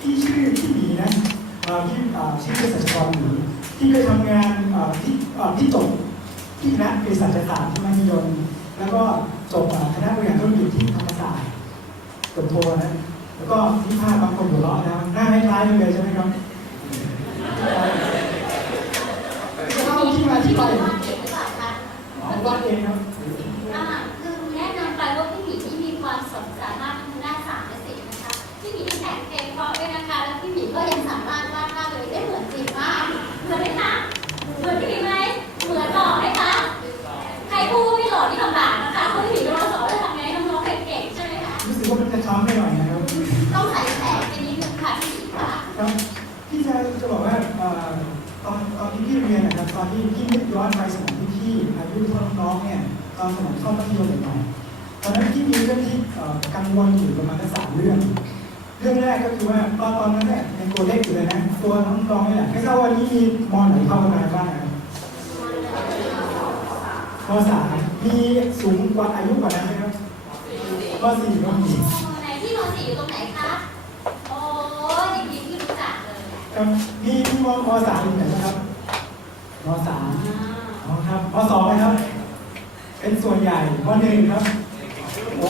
ที่ชื่อที่หมีนะเอ่อที่เอ่อชื่อเภสัชกรหมีที่เคยทำงานเอ่อที่เอ่อที่จบที่คณะเภสัชศาสตร์ที่มหิดลแล้วก็จบเอ่อคณะบริหารธุรกิจที่ธรรมศาสตร์จบโทนะแล้วก็ที่ภาพบางคนหัวเราะนะครับหน้าคล้ายๆกันเลยใช่ไหมครับจะเล่าที่มาที่ไปว่าเก่งหรือเปล่าคะอ๋อวาดเองครับ ที่ลำบากนะคะเพราะพี่หมีกำลังสอนว่าจะทำไงให้น้องๆเก่งๆใช่ไหมคะ รู้สึกว่ามันจะช้ำไปหน่อยนะครับต้องใส่แสงไปนิดนึงค่ะพี่หมีค่ะครับพี่จะจะบอกว่าเอ่อตอนตอนที่พี่เรียนนะครับตอนที่พี่นึกย้อนไปสมัยที่พี่อายุเท่าน้องๆเนี่ยตอนสมัยเข้ามัธยมใหม่ๆตอนนั้นพี่มีเรื่องที่เอ่อกังวลอยู่ประมาณสามเรื่อง เรื่องแรกก็คือว่าตอนตอนนั้นเนี่ยยังตัวเล็กอยู่เลยนะตัวน้องๆเนี่ยไม่ทราบว่านี้มีมอไหนเข้ามาบ้างนะครับมสาม มีสูงกว่าอายุกว่านั้นไหมครับมสี่ก็มีไหนที่นอนสี่อยู่ตรงไหนคะโอ้ยจริงๆที่รู้จักเลยครับมีมีมมสามอยู่ไหนนะครับมสามอ๋อครับข้อสองนะครับ เป็นส่วนใหญ่ข้อหนึ่งครับโอ้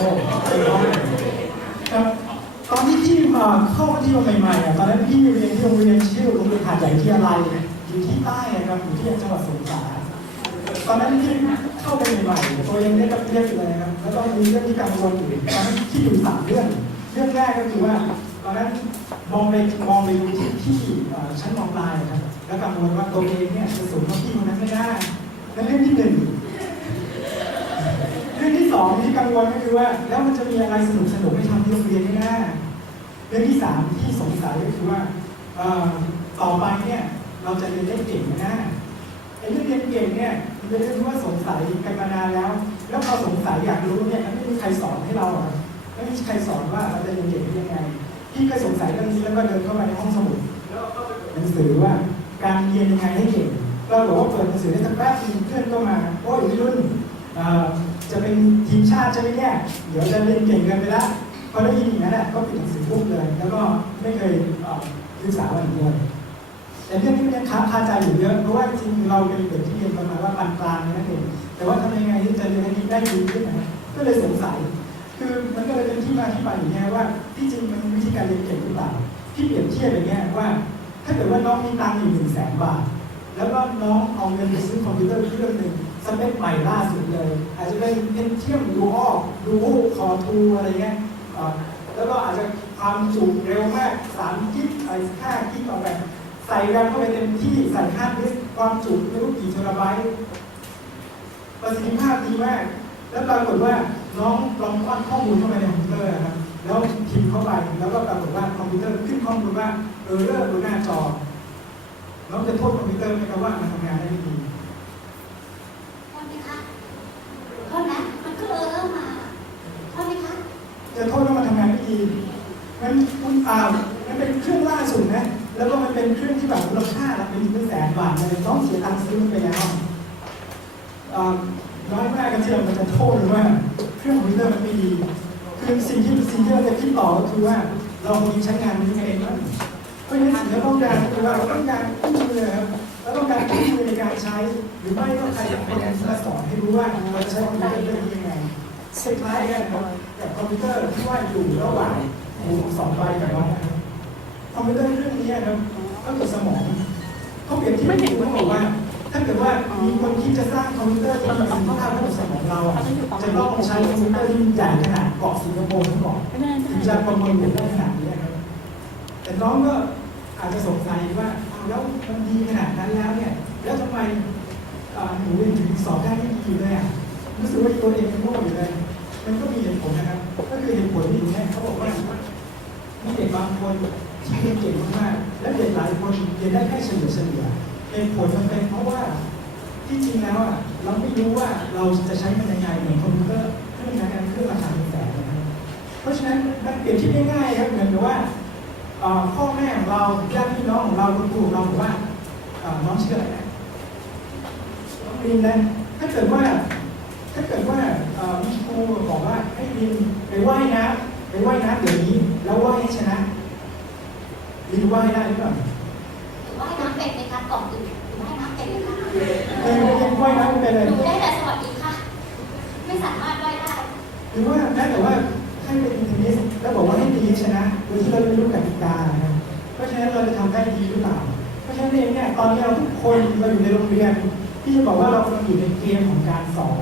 เป็นข้อหนึ่งครับตอนที่พี่มาเข้ามาที่โรงเรียนใหม่ๆอะตอนนั้นพี่เรียนที่โรงเรียนชื่อโรงเรียนหาดใหญ่วิทยาลัยอยู่ที่ใต้นะครับอยู่ที่จังหวัดสงขลาตอนนั้นพี่ เข้าไปใหม่ๆตัวยังเล็กกับเรียกอยู่เลยนะครับแล้วก็มีเรื่องที่กังวลอยู่ตอนนั้นที่อยู่สามเรื่องเรื่องแรกก็คือว่าตอนนั้นมองไปมองไปดูที่ที่ชั้นมองปลายนะครับแล้วกังวลว่าตัวเองเนี่ยจะสูงเท่าพี่คนนั้นไม่ได้และเรื่องที่หนึ่งเรื่องที่สองที่กังวลก็คือว่า แล้วมันจะมีอะไรสนุกสนุกให้ทำที่โรงเรียนไม่ได้เรื่องที่สามที่สงสัยก็คือว่าต่อไปเนี่ยเราจะเรียนได้เก่งไหมนะ ไอ้เรื่องเรียนเก่งเนี่ยมันเป็นเรื่องที่ว่าสงสัยกันมานานแล้ว แล้วพอสงสัยอยากรู้เนี่ยมันไม่มีใครสอนให้เราอะไม่มีใครสอนว่าเราจะเรียนเก่งได้ยังไงพี่เคยสงสัยเรื่องนี้แล้วก็เดินเข้ามาในห้องสมุดแล้วก็ไปเปิดหนังสือว่า การเรียนยังไงให้เก่งเราบอกว่าเปิดหนังสือได้สักแป๊บนึงเพื่อนก็มาโอ้ยรุ่นจะเป็นทีมชาติใช่ไหมเนี่ยเดี๋ยวจะเรียนเก่งกินไปละพอได้ยินอย่างนั้นแหละก็ปิดหนังสือปุ๊บเลย แล้วก็ไม่เคยอ่อศึกษาวันเลย แต่เรื่องนี้มันยังค้างคาใจอยู่เยอะเพราะว่าจริงเราเป็นเด็กที่เรียนประมาณว่าปานกลางนั่นเองแต่ว่าทำยังไงที่จะเรียนให้ดีได้ดีขึ้นนะก็เลยสงสัย คือมันก็เลยเป็นที่มาที่ไปอย่างเงี้ยว่าที่จริงมันมีวิธีการเรียนเก่งหรือเปล่าที่เปรียบเทียบอย่างเงี้ยว่า ถ้าเกิดว่าน้องมีตังค์อยู่หนึ่งแสนบาทแล้วก็น้องเอาเงินไปซื้อคอมพิวเตอร์เครื่องหนึ่งสเปคใหม่ล่าสุดเลย อาจจะเป็นเพนเทียมดูออกดูคอทูอะไรเงี้ยแล้วก็อาจจะความจุเร็วมาก3กิกอะไร5กิกต่อแบบ ใส่แรมเข้าไปเต็มที่ใส่ฮาร์ดดิสก์ความจุไม่รู้กี่เทราไบต์ประสิทธิภาพดีมาก แล้วปรากฏว่าน้องลองป้อนข้อมูลเข้าไปในคอมพิวเตอร์นะครับแล้วพิมพ์เข้าไปแล้วก็ปรากฏว่าคอมพิวเตอร์ขึ้นข้อมูลว่าเออเลอร์บนหน้าจอเราจะโทษคอมพิวเตอร์ไหมครับว่ามันทำงานได้ไม่ดีโทษไหมคะโทษนะมันก็เออเริ่มมาโทษไหมคะจะโทษว่ามันทำงานไม่ดีมันคุณอ่า แล้วก็มันเป็นเครื่องที่แบบมูลค่าหลักเป็นเป็นแสนบาทเลยต้องเสียตังค์ซื้อมันไปแล้วอ่าน้อยมากกันที่เราจะโทษว่าเครื่องคอมพิวเตอร์มันไม่ดีคือสิ่งที่สิ่งที่เราจะคิดต่อก็คือว่าเราควรใช้งานมันยังไงบ้างเพราะฉะนั้นสิ่งที่เราต้องการคือว่าเราต้องการคู่มือครับเราต้องการคู่มือในการใช้ หรือไม่ก็ใครสักคนมาสอนให้รู้ว่าเราใช้คอมพิวเตอร์เรื่องนี้ยังไงคล้ายๆกันครับกับคอมพิวเตอร์ที่ว่าอยู่ระหว่างหูสองใบกับน้องนะ อมพิวเตอร์เรื่องนี้ครับก็คือสมองเขาเปรียบเทียบให้ดูเขาบอกว่า ถ้าเกิดว่ามีคนที่จะสร้างคอมพิวเตอร์ที่มีประสิทธิภาพเท่ากับสมองเราอะจะต้องใช้คอมพิวเตอร์ที่ใหญ่ขนาดเกาะสิงคโปร์ทั้งเกาะถึงจะประเมินผลได้ขนาดนี้ครับแต่น้องก็อาจจะสงสัยว่าเอาแล้วมันดีขนาดนั้นแล้วเนี่ยแล้วทำไมอ่าหนูยังถึงสอบได้ไม่ดีอยู่เลยอะรู้สึกว่าตัวเองเป็นโง่อยู่เลยมันก็มีเหตุผลนะครับ ก็คือเหตุผลที่อยู่เนี่ยเขาบอกว่ามีเด็กบางคน ที่เรียนเก่งมากๆและเด็กหลายคนเรียนได้แค่เฉลี่ยเฉลี่ยเหตุผลมันเป็นเพราะว่าที่จริงแล้วอะเราไม่รู้ว่าเราจะใช้มันยังไงเหมือนคอมพิวเตอร์เครื่องนั้นเครื่องราคาเป็นแสนนะครับเพราะฉะนั้นมันเปรียบเทียบง่ายๆครับเหมือนกับว่าพ่อแม่ของเราญาติพี่น้องของเราคุณครูเราบอกว่าน้องเชื่ออะไรนะน้องลินนะถ้าเกิดว่าถ้าเกิดว่าเอ่อมีครูบอกว่าให้ลินไปว่ายน้ำไปว่ายน้ำเดี๋ยวนี้แล้วว่ายให้ชนะ หรือว่ายได้หรือเปล่าหรือว่ายน้ำเป็นไหมคะก่อนอื่นหรือว่ายน้ำเป็นไหมคะเคยเรียนว่ายน้ำเป็นเลยดูได้แต่สวัสดีค่ะ ไม่สามารถว่ายได้หรือว่าแม้แต่ว่าให้เป็นเทนนิสแล้วบอกว่าให้ตีให้ชนะโดยที่เราไม่รู้กติกานะครับเพราะฉะนั้นเราจะทำได้ดีหรือเปล่า เพราะฉะนั้นเองเนี่ยตอนนี้เราทุกคนเราอยู่ในโรงเรียน ที่จะบอกว่าเรากำลังอยู่ในเกมของการสอน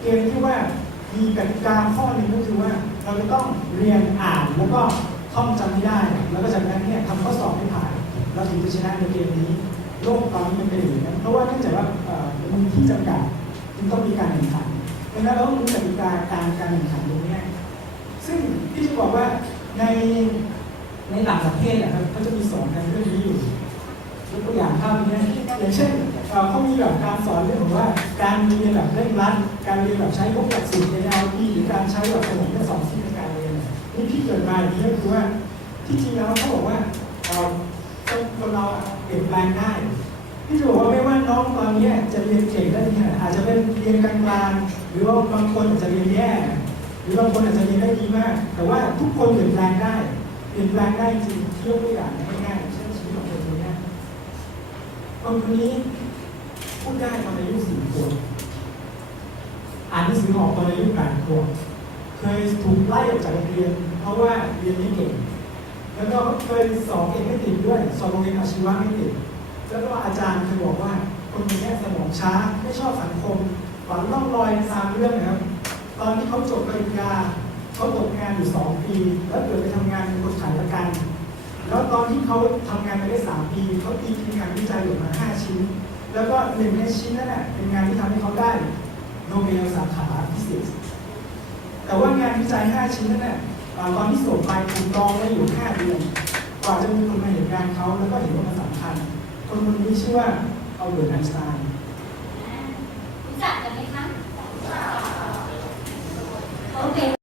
เกมที่ว่ามีกติกาข้อหนึ่งก็คือว่าเราจะต้องเรียนอ่านแล้วก็ ท่องจำให้ได้ แล้วก็จากนั้นเนี่ยทำข้อสอบให้ผ่านเราถึงจะชนะในเกมนี้ โลกตอนนี้มันเป็นอย่างนั้นเพราะว่าเนื่องจากว่ามันมีที่จำกัดจึงต้องมีการแข่งขันดังนั้นเราต้องรู้กติกาการการแข่งขันตรงนี้ซึ่งที่จะบอกว่าในในต่างประเทศนะครับเขาจะมีสอนกันเรื่องนี้อยู่ยกตัวอย่างภาพนี้อย่างเช่นเขามีแบบการสอนเรื่องของว่าการเรียนแบบเร่งรัด การเรียนแบบใช้พวกหลักสูตร NLP หรือการใช้แบบสมองทั้งสองซีกในี่พี่เกิดมาอย่างนี้ก็คือว่าที่จริงแล้วเขาบอกว่าเอ่อคนเราเปลี่ยนแปลงได้พี่จะบอว่าไม่ว่าน้องตอนนี้จะเรียนเก่งได้ที่ไหนอาจจะเป็นเรียนกลางๆหรือว่าบางคนอาจจะเรียนแย่หรือบางคนอาจจะเรียนได้ดีมาก แต่ว่าทุกคนเปลี่ยนแปลงได้ เปลี่ยนแปลงได้จริงยกตัวอย่างง่ายๆเช่นชีวิตของคนคนนี้ยคนคนนี้พูดได้ตอนอายุสี่ขวบอ่านหนังสือออกตอนอายุแปดขวบ เคยถูกไล่ออกจากโรงเรียน เพราะว่าเรียนไม่เก่ง แล้วก็เคยสอบเองไม่ติดด้วย สอบโรงเรียนอาชีวะไม่ติด แล้วก็อาจารย์เคยบอกว่า คนคนนี้สมองช้า ไม่ชอบสังคมฝันล่องลอยตามเรื่องนะครับ ตอนที่เขาจบปริญญาเขาตกงานอยู่สองปี แล้วเกิดไปทำงานเป็นคนขายประกัน แล้วตอนที่เขาทำงานไปได้สามปี เขาตีพิมพ์งานวิจัยออกมาห้าชิ้น แล้วก็หนึ่งในชิ้นนั้นน่ะเป็นงานที่ทำให้เขาได้โนเบลสาขาฟิสิกส์ แต่ว่างานวิจัยห้าชิ้นนั้นน่ะเอ่อตอนที่ส่งไปถูกดองไว้อยู่ห้าเดือน กว่าจะมีคนมาเห็นงานเขาแล้วก็เห็นว่ามันสำคัญ คนคนนี้ชื่อว่าอัลเบิร์ตไอน์สไตน์รู้จักกันไหมคะโอเค